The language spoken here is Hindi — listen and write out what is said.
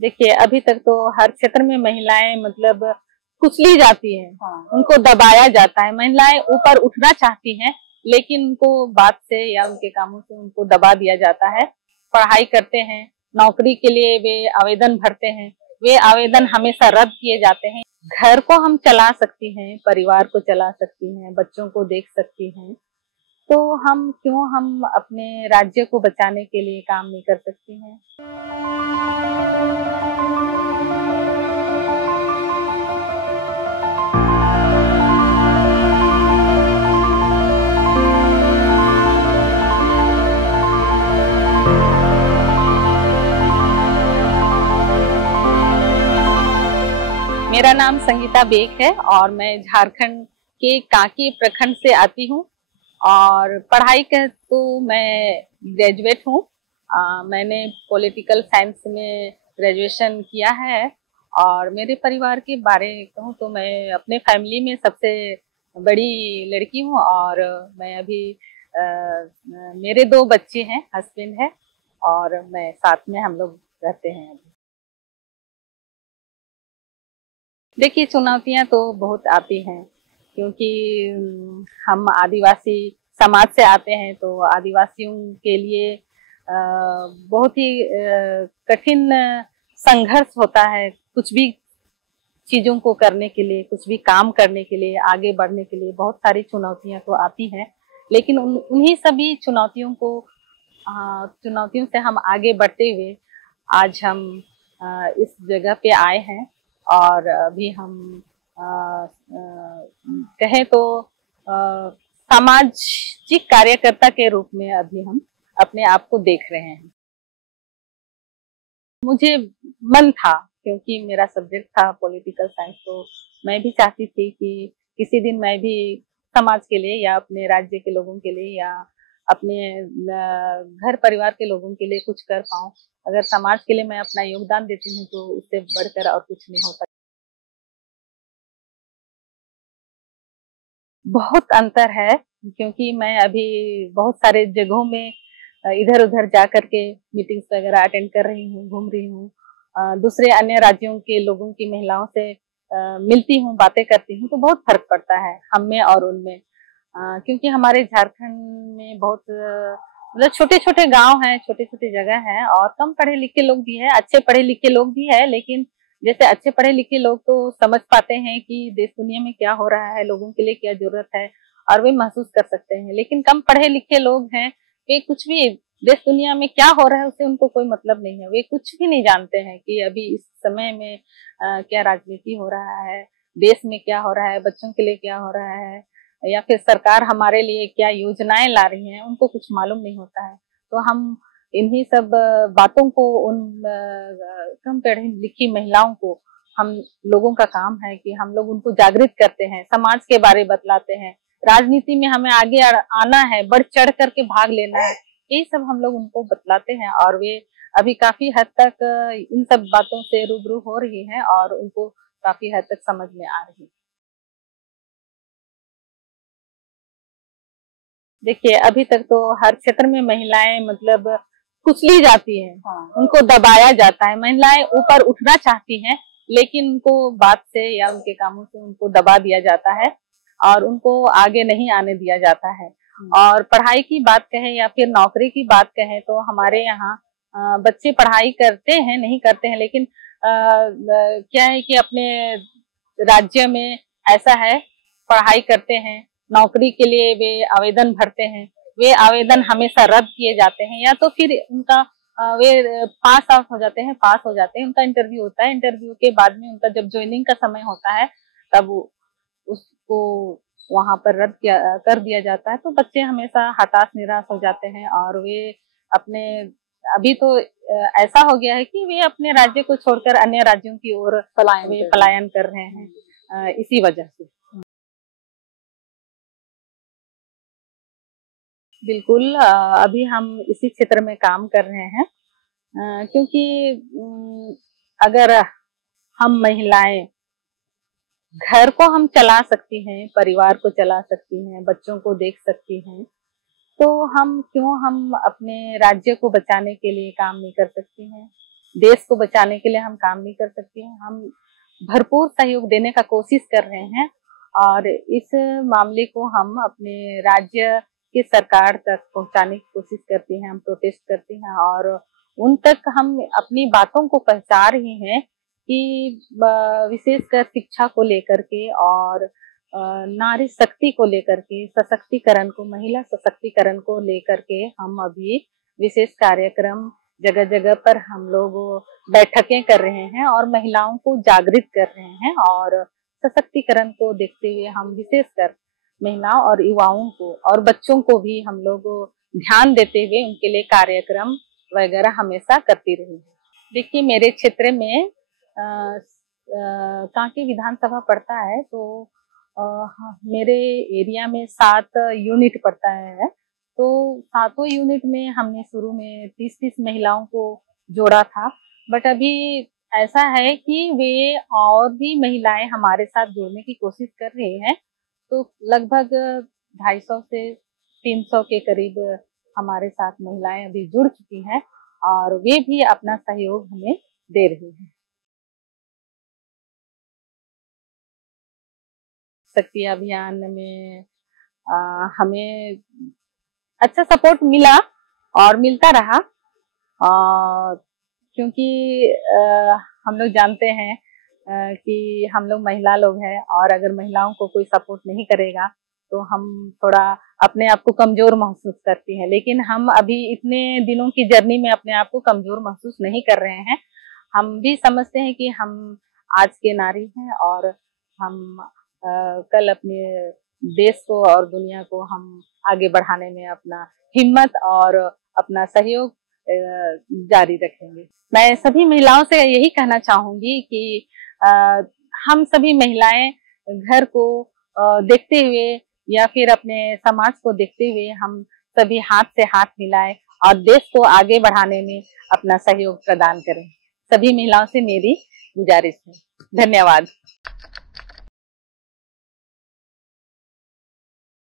देखिए, अभी तक तो हर क्षेत्र में महिलाएं मतलब कुचली जाती हैं। उनको दबाया जाता है। महिलाएं ऊपर उठना चाहती हैं, लेकिन उनको बात से या उनके कामों से उनको दबा दिया जाता है। पढ़ाई करते हैं, नौकरी के लिए वे आवेदन भरते हैं, वे आवेदन हमेशा रद्द किए जाते हैं। घर को हम चला सकती हैं, परिवार को चला सकती हैं, बच्चों को देख सकती हैं, तो हम अपने राज्य को बचाने के लिए काम नहीं कर सकती हैं? मेरा नाम संगीता बेग है और मैं झारखंड के कांके प्रखंड से आती हूँ और पढ़ाई कर तो मैं ग्रेजुएट हूँ। मैंने पॉलिटिकल साइंस में ग्रेजुएशन किया है और मेरे परिवार के बारे में कहूँ तो मैं अपने फैमिली में सबसे बड़ी लड़की हूँ और मैं अभी मेरे 2 बच्चे हैं, हस्बैंड है और मैं साथ में हम लोग रहते हैं। देखिए, चुनौतियां तो बहुत आती हैं क्योंकि हम आदिवासी समाज से आते हैं, तो आदिवासियों के लिए बहुत ही कठिन संघर्ष होता है। कुछ भी चीजों को करने के लिए, कुछ भी काम करने के लिए, आगे बढ़ने के लिए बहुत सारी चुनौतियां तो आती हैं, लेकिन उन्हीं सभी चुनौतियों से हम आगे बढ़ते हुए आज हम इस जगह पे आए हैं और अभी हम कहें तो सामाजिक कार्यकर्ता के रूप में अभी हम अपने आप को देख रहे हैं। मुझे मन था क्योंकि मेरा सब्जेक्ट था पॉलिटिकल साइंस, तो मैं भी चाहती थी कि किसी दिन मैं भी समाज के लिए या अपने राज्य के लोगों के लिए या अपने घर परिवार के लोगों के लिए कुछ कर पाऊं। अगर समाज के लिए मैं अपना योगदान देती हूँ तो उससे बढ़कर और कुछ नहीं हो सकता। बहुत अंतर है क्योंकि मैं अभी बहुत सारे जगहों में इधर उधर जा करके मीटिंग्स वगैरह अटेंड कर रही हूँ, घूम रही हूँ, दूसरे अन्य राज्यों के लोगों की महिलाओं से मिलती हूँ, बातें करती हूँ, तो बहुत फर्क पड़ता है हम में और उनमें। क्योंकि हमारे झारखंड में बहुत मतलब छोटे छोटे गांव हैं, छोटे छोटे जगह हैं और कम पढ़े लिखे लोग भी हैं, अच्छे पढ़े लिखे लोग भी हैं, लेकिन जैसे अच्छे पढ़े लिखे लोग तो समझ पाते हैं कि देश दुनिया में क्या हो रहा है, लोगों के लिए क्या जरूरत है और वे महसूस कर सकते हैं। लेकिन कम पढ़े लिखे लोग हैं, वे कुछ भी देश दुनिया में क्या हो रहा है उससे उनको कोई मतलब नहीं है। वे कुछ भी नहीं जानते हैं कि अभी इस समय में क्या राजनीति हो रहा है, देश में क्या हो रहा है, बच्चों के लिए क्या हो रहा है, या फिर सरकार हमारे लिए क्या योजनाएं ला रही हैं, उनको कुछ मालूम नहीं होता है। तो हम इन्हीं सब बातों को उन कम पढ़ी लिखी महिलाओं को, हम लोगों का काम है कि हम लोग उनको जागृत करते हैं, समाज के बारे बतलाते हैं, राजनीति में हमें आगे आना है, बढ़ चढ़ करके भाग लेना है, यही सब हम लोग उनको बतलाते हैं और वे अभी काफी हद तक इन सब बातों से रूबरू हो रही हैं और उनको काफी हद तक समझ में आ रही है। देखिए, अभी तक तो हर क्षेत्र में महिलाएं मतलब कुचली जाती हैं। उनको दबाया जाता है। महिलाएं ऊपर उठना चाहती हैं, लेकिन उनको बात से या उनके कामों से उनको दबा दिया जाता है और उनको आगे नहीं आने दिया जाता है। और पढ़ाई की बात कहें या फिर नौकरी की बात कहें तो हमारे यहाँ बच्चे पढ़ाई करते हैं, नहीं करते हैं, लेकिन क्या है कि अपने राज्य में ऐसा है, पढ़ाई करते हैं, नौकरी के लिए वे आवेदन भरते हैं, वे आवेदन हमेशा रद्द किए जाते हैं या तो फिर उनका वे पास आउट हो जाते हैं, पास हो जाते हैं, उनका इंटरव्यू होता है, इंटरव्यू के बाद में उनका जब ज्वाइनिंग का समय होता है तब उसको वहां पर कर दिया जाता है। तो बच्चे हमेशा हताश निराश हो जाते हैं और वे अपने अभी तो ऐसा हो गया है कि वे अपने राज्य को छोड़कर अन्य राज्यों की ओर पलायन कर रहे हैं इसी वजह से। बिल्कुल, अभी हम इसी क्षेत्र में काम कर रहे हैं क्योंकि अगर हम महिलाएं घर को हम चला सकती हैं, परिवार को चला सकती हैं, बच्चों को देख सकती हैं, तो हम अपने राज्य को बचाने के लिए काम नहीं कर सकती हैं? देश को बचाने के लिए हम काम नहीं कर सकते हैं। हम भरपूर सहयोग देने का कोशिश कर रहे हैं और इस मामले को हम अपने राज्य की सरकार तक पहुंचाने की कोशिश करते हैं। हम प्रोटेस्ट करते हैं और उन तक हम अपनी बातों को पहुंचा रहे हैं कि विशेषकर शिक्षा को लेकर के और नारी शक्ति को लेकर के, सशक्तिकरण को, महिला सशक्तिकरण को लेकर के हम अभी विशेष कार्यक्रम जगह जगह पर हम लोग बैठकें कर रहे हैं और महिलाओं को जागृत कर रहे हैं। और सशक्तिकरण को देखते हुए हम विशेषकर महिलाओं और युवाओं को और बच्चों को भी हम लोग ध्यान देते हुए उनके लिए कार्यक्रम वगैरह हमेशा करती रही है। देखिए, मेरे क्षेत्र में कांके विधानसभा पड़ता है, तो मेरे एरिया में 7 यूनिट पड़ता है। तो 7 यूनिट में हमने शुरू में 30-30 महिलाओं को जोड़ा था, बट अभी ऐसा है कि वे और भी महिलाएं हमारे साथ जुड़ने की कोशिश कर रही हैं। तो लगभग 250 से 300 के करीब हमारे साथ महिलाएं अभी जुड़ चुकी हैं और वे भी अपना सहयोग हमें दे रही हैं। शक्ति अभियान में हमें अच्छा सपोर्ट मिला और मिलता रहा, क्योंकि हम लोग जानते हैं कि हम लोग महिला लोग हैं और अगर महिलाओं को कोई सपोर्ट नहीं करेगा तो हम थोड़ा अपने आप को कमजोर महसूस करती हैं। लेकिन हम अभी इतने दिनों की जर्नी में अपने आप को कमजोर महसूस नहीं कर रहे हैं। हम भी समझते हैं कि हम आज के नारी हैं और हम कल अपने देश को और दुनिया को हम आगे बढ़ाने में अपना हिम्मत और अपना सहयोग जारी रखेंगे। मैं सभी महिलाओं से यही कहना चाहूंगी कि हम सभी महिलाएं घर को देखते हुए या फिर अपने समाज को देखते हुए हम सभी हाथ से हाथ मिलाएं और देश को आगे बढ़ाने में अपना सहयोग प्रदान करें। सभी महिलाओं से मेरी गुजारिश है। धन्यवाद।